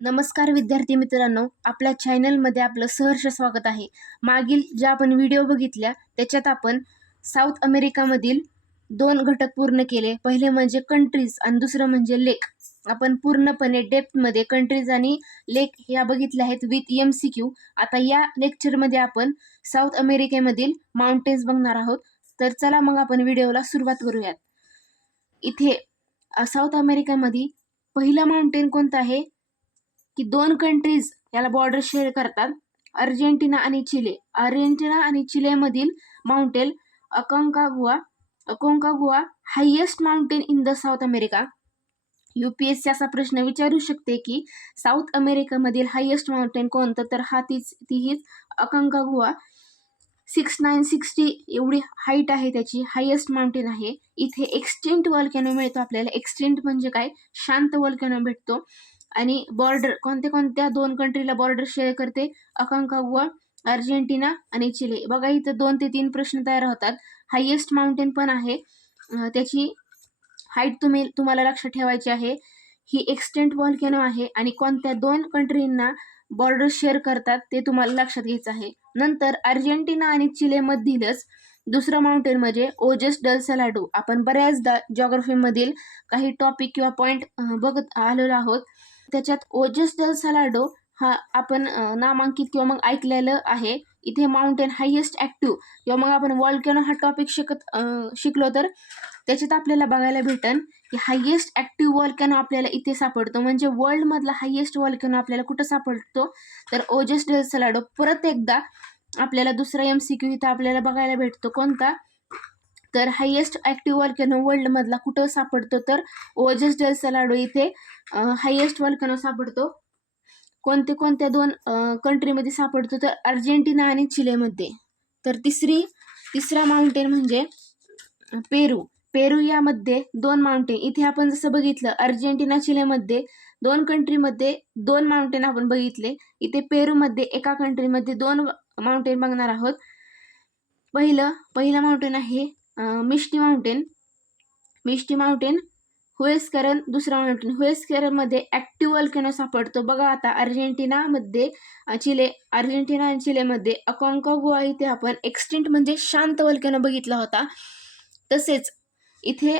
नमस्कार विद्यार्थी मित्रांनो, आपल्या चॅनलमध्ये आपलं सहर्ष स्वागत आहे. मागील ज्या आपण व्हिडिओ बघितल्या त्याच्यात आपण साऊथ अमेरिकामधील 2 घटक पूर्ण केले. पहिले म्हणजे कंट्रीज आणि दुसरं म्हणजे लेक. आपण पूर्णपणे डेप्थमध्ये कंट्रीज आणि लेक ह्या बघितल्या आहेत विथ MCQ. आता या लेक्चरमध्ये आपण साऊथ अमेरिकेमधील माउंटेन्स बघणार आहोत. तर चला मग आपण व्हिडिओला सुरुवात करूयात. इथे साऊथ अमेरिकामध्ये पहिलं माउंटेन कोणतं आहे की 2 कंट्रीज याला बॉर्डर शेअर करतात, अर्जेंटिना आणि चिले. अर्जेंटिना आणि चिलेमधील mountain Aconcagua. Aconcagua highest mountain in the South America. UPSC असा प्रश्न विचारू शकते की साऊथ अमेरिकामधील हायेस्ट माउंटेन कोणतं, तर हीच अकोंकागुआ. 6960 एवढी हाईट आहे, त्याची हायेस्ट माउंटेन आहे. इथे एक्सटिंक्ट वॉल्कॅनो मिळतो आपल्याला. एक्सटिंक्ट म्हणजे काय, शांत वॉल्कॅनो भेटतो. आणि बॉर्डर कोणत्या 2 कंट्रीला बॉर्डर शेअर करते, अकोंकागुआ, अर्जेंटिना आणि चिले. बघा इथं 2 ते 3 प्रश्न तयार होतात. हायेस्ट माउंटेन पण आहे, त्याची हाईट तुम्हाला लक्षात ठेवायची आहे. ही एक्सटेंट वॉल्कॅनो आहे आणि कोणत्या 2 कंट्रींना बॉर्डर शेअर करतात ते तुम्हाला लक्षात घ्यायचं आहे. नंतर अर्जेंटिना आणि चिलेमधीलच दुसरं माउंटेन म्हणजे ओजस डल सलाडो. आपण बऱ्याचदा जॉग्राफीमधील काही टॉपिक किंवा पॉईंट बघत आलेलो आहोत. त्याच्यात ओजस डल सलाडो हा आपण नामांकित किंवा मग ऐकलेलं आहे. इथे माउंटेन हायेस्ट ॲक्टिव्ह किंवा मग आपण वॉल्कॅनो हा टॉपिक शिकलो तर त्याच्यात आपल्याला बघायला भेटन की हायेस्ट ॲक्टिव्ह वॉल्कॅनो आपल्याला इथे सापडतो. म्हणजे वर्ल्डमधला हायेस्ट वॉल्कॅनो आपल्याला कुठं सापडतो, तर ओजस डेल सलाडो. परत एकदा आपल्याला दुसरा MCQ इथं आपल्याला बघायला भेटतो. कोणता, तर हायेस्ट ॲक्टिव्ह वॉल्कॅनो वर्ल्डमधला कुठं सापडतो, तर ओजस डेल सलाडो इथे हायेस्ट वॉल्कॅनो सापडतो. कोणत्या 2 कंट्रीमध्ये सापडतो, तर अर्जेंटिना आणि चिलेमध्ये. तर तिसरा माउंटेन म्हणजे पेरू. पेरू यामध्ये 2 माउंटेन. इथे आपण जसं बघितलं अर्जेंटिना चिलेमध्ये 2 कंट्रीमध्ये 2 माउंटेन आपण बघितले. इथे पेरूमध्ये एका कंट्रीमध्ये 2 माउंटेन बघणार आहोत. पहिलं माउंटेन आहे मिष्टी माउंटेन. मिष्टी माउंटेन हुएस्करन. दुसरा माउंटेन हुएस्करनमध्ये ॲक्टिव्ह वॉल्कॅनो सापडतो. बघा आता अर्जेंटिना आणि चिलेमध्ये अकोंकागुआ इथे आपण एक्सटिंक्ट म्हणजे शांत वॉल्कॅनो बघितला होता. तसेच इथे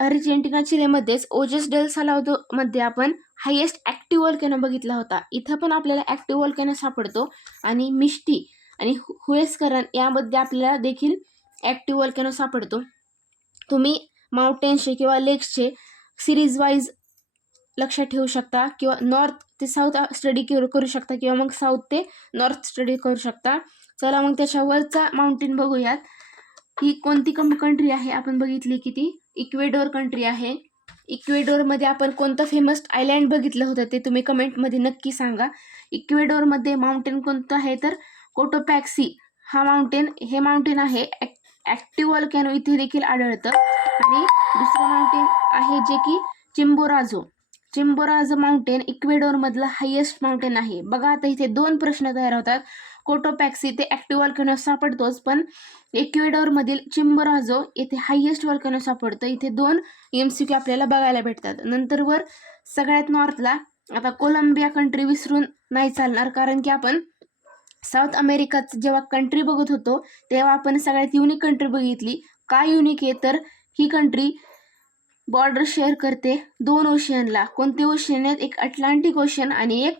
अर्जेंटिना चिलेमध्येच ओजस डेल सलाडो मध्ये आपण हायेस्ट ॲक्टिव्ह वॉल्कॅनो बघितला होता. इथं पण आपल्याला ॲक्टिव्ह वॉल्कॅनो सापडतो. आणि मिष्टी आणि हुएस्करन यामध्ये आपल्याला देखील ॲक्टिव्ह वॉल्कॅनो सापडतो. तुम्ही माउंटेन्सचे किंवा लेक्सचे सिरीज वाईज लक्षात ठेवू शकता किंवा नॉर्थ ते साऊथ स्टडी करू शकता किंवा मग साऊथ ते नॉर्थ स्टडी करू शकता. चला मग त्याच्यावरचा माउंटेन बघूयात. ही कोणती कंट्री आहे, आपण बघितली की ती इक्वेडोर कंट्री आहे. इक्वेडोरमध्ये आपण कोणतं फेमस आयलँड बघितलं होतं ते तुम्ही कमेंटमध्ये नक्की सांगा. इक्वेडोरमध्ये माउंटेन कोणतं आहे, तर कोटोपॅक्सी हे माउंटेन आहे. ॲक्टिव्ह वॉल्कॅनो इथे देखील आढळतं. आणि दुसरं माउंटेन आहे जे की चिम्बोराझो माउंटेन इक्वेडोरमधलं हायेस्ट माउंटेन आहे. बघा आता इथे 2 प्रश्न तयार होतात. कोटोपॅक्सी ते ॲक्टिव्ह वॉल्कॅनो सापडतोच, पण इक्वेडोरमधील चिम्बोराझो येथे हायेस्ट वॉल्कॅनो सापडतं. इथे 2 MCQ आपल्याला बघायला भेटतात. नंतर वर सगळ्यात नॉर्थला आता कोलंबिया कंट्री विसरून नाही चालणार, कारण की आपण साऊथ अमेरिकात जेव्हा कंट्री बघत होतो तेव्हा आपण सगळ्यात युनिक कंट्री बघितली. काय युनिक आहे, तर ही कंट्री बॉर्डर शेअर करते 2 ओशियनला. कोणते ओशियन आहेत, एक अटलांटिक ओशियन आणि एक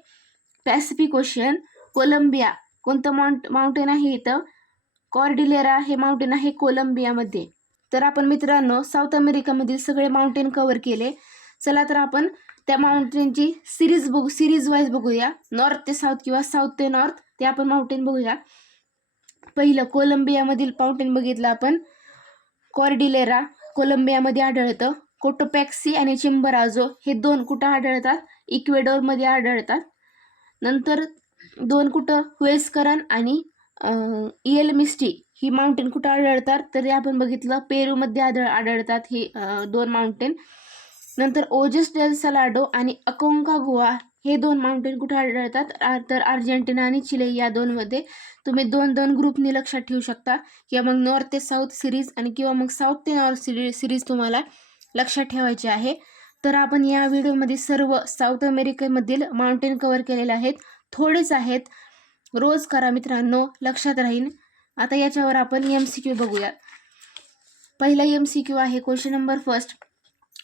पॅसिफिक ओशियन. कोलंबिया कोणतं माउंटेन आहे इथं, कॉर्डिलेरा हे माउंटेन आहे कोलंबियामध्ये. तर आपण मित्रांनो साऊथ अमेरिकामधील सगळे माउंटेन कव्हर केले. चला तर आपण त्या माउंटेनची सिरीज वाईज बघूया. नॉर्थ ते साऊथ किंवा साऊथ ते नॉर्थ ते आपण माउंटेन बघूया. पहिलं कोलंबियामधील माउंटेन बघितलं आपण, कॉर्डिलेरा कोलंबियामध्ये आढळतं. कोटोपॅक्सी आणि चिम्बोराझो हे 2 कुठं आढळतात, इक्वेडोरमध्ये आढळतात. नंतर 2 कुठं, हुएस्करन आणि इएल मिस्टी ही माउंटेन कुठं आढळतात, तर ते आपण बघितलं पेरूमध्ये आढळतात ही 2 माउंटेन. नंतर ओजस डेल सलाडो आणि अकोंकागुआ हे 2 माउंटेन कुठे आढळतात, तर अर्जेंटिना आणि चिले या 2 मध्ये. तुम्ही 2-2 ग्रुपनी लक्षात ठेवू शकता किंवा मग नॉर्थ ते साऊथ सिरीज आणि किंवा मग साऊथ ते नॉर्थ सिरीज तुम्हाला लक्षात ठेवायची आहे. तर आपण या व्हिडिओमध्ये सर्व साऊथ अमेरिकेमधील माउंटेन कव्हर केलेले आहेत. थोडेच आहेत, रोज करा मित्रांनो, लक्षात राहील. आता याच्यावर आपण MCQ बघूया. पहिला MCQ आहे question number first.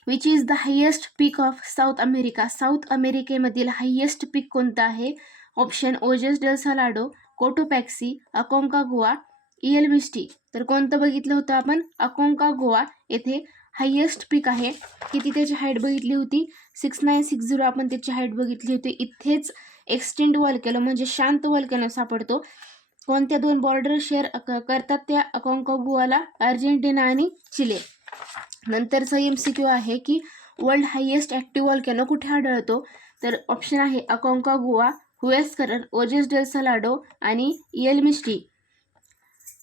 Which is the highest peak of South America. South अमेरिकेमधील हायेस्ट पीक कोणतं आहे? Option Ojos del Salado, Cotopaxi, Aconcagua, El Misti. तर कोणतं बघितलं होतं आपण? अकोंकागुआ येथे हायेस्ट पीक आहे. किती त्याची हाईट बघितली होती? 6960 आपण त्याची हाईट बघितली होती. इथेच एक्सटिंक्ट व्हॉल्केनो म्हणजे शांत व्हॉल्केनो सापडतो. कोणत्या दोन बॉर्डर शेअर करतात त्या अकोंकागुआला? अर्जेंटिना आणि चिले. नंतरचा MCQ आहे की वर्ल्ड हायेस्ट ॲक्टिव्ह व्हॉल्केनो कुठे आढळतो? तर ऑप्शन आहे अकोंकागुआ, हुएस्करर, ओजेस डेल सलाडो आणि इएल मिस्टी.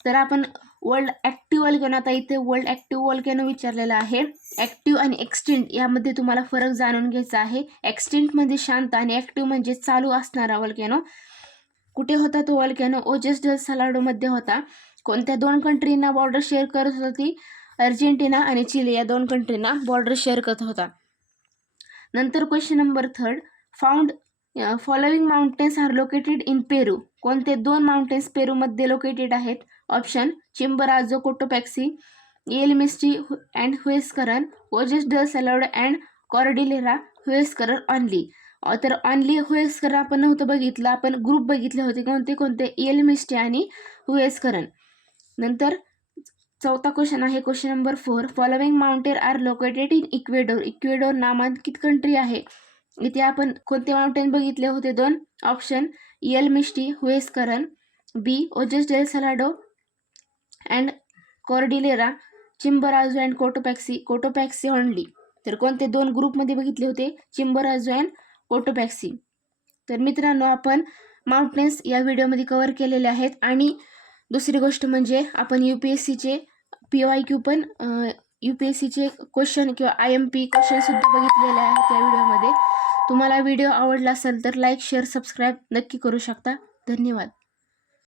तर आपण वर्ल्ड ॲक्टिव्ह व्हॉल्केनो, आता इथे वर्ल्ड ॲक्टिव्ह व्हॉल्केनो विचारलेला आहे. ॲक्टिव्ह आणि एक्सटिंक्ट यामध्ये तुम्हाला फरक जाणून घ्यायचा आहे. एक्सटिंक्ट म्हणजे शांत आणि ॲक्टिव्ह म्हणजे चालू असणारा व्हॉल्केनो. कुठे होता तो व्हॉल्केनो? ओजेस डेल सलाडोमध्ये होता. कोणत्या दोन कंट्रींना बॉर्डर शेअर करत होती? अर्जेंटिना आणि चिले या दोन कंट्रींना बॉर्डर शेअर करत होता. नंतर question number third. Found following mountains are located in Peru. कोणते दोन माउंटेन्स पेरूमध्ये लोकेटेड आहेत? Option Chimborazo, Cotopaxi, El Misti and Huascaran, Ojos del Salado and Cordillera Huascaran only. तर ऑनली हुएस्करर आपण नव्हतं बघितलं, आपण ग्रुप बघितले होते. कोणते कोणते? इएल मिस्टी आणि हुएस्करर. नंतर चौथा क्वेश्चन आहे question number 4. Following mountain are located in Ecuador. Ecuador नामांकित कंट्री आहे. इथे आपण कोणते माउंटेन बघितले होते? दोन. Option El Misti, Huascaran, B Ojos del Salado and Cordillera, Chimborazo and Cotopaxi, Cotopaxi only. तर कोणते दोन ग्रुपमध्ये बघितले होते? Chimborazo and Cotopaxi. तर मित्रांनो, आपण माउंटेन्स या व्हिडिओमध्ये कव्हर केलेले आहेत. आणि दुसरी गोष्ट म्हणजे आपण UPSCचे PYQ पण UPSCचे क्वेश्चन किंवा IMP क्वेश्चनसुद्धा बघितलेले आहेत या व्हिडिओमध्ये. तुम्हाला व्हिडिओ आवडला असेल तर लाईक, शेअर, सबस्क्राईब नक्की करू शकता. धन्यवाद.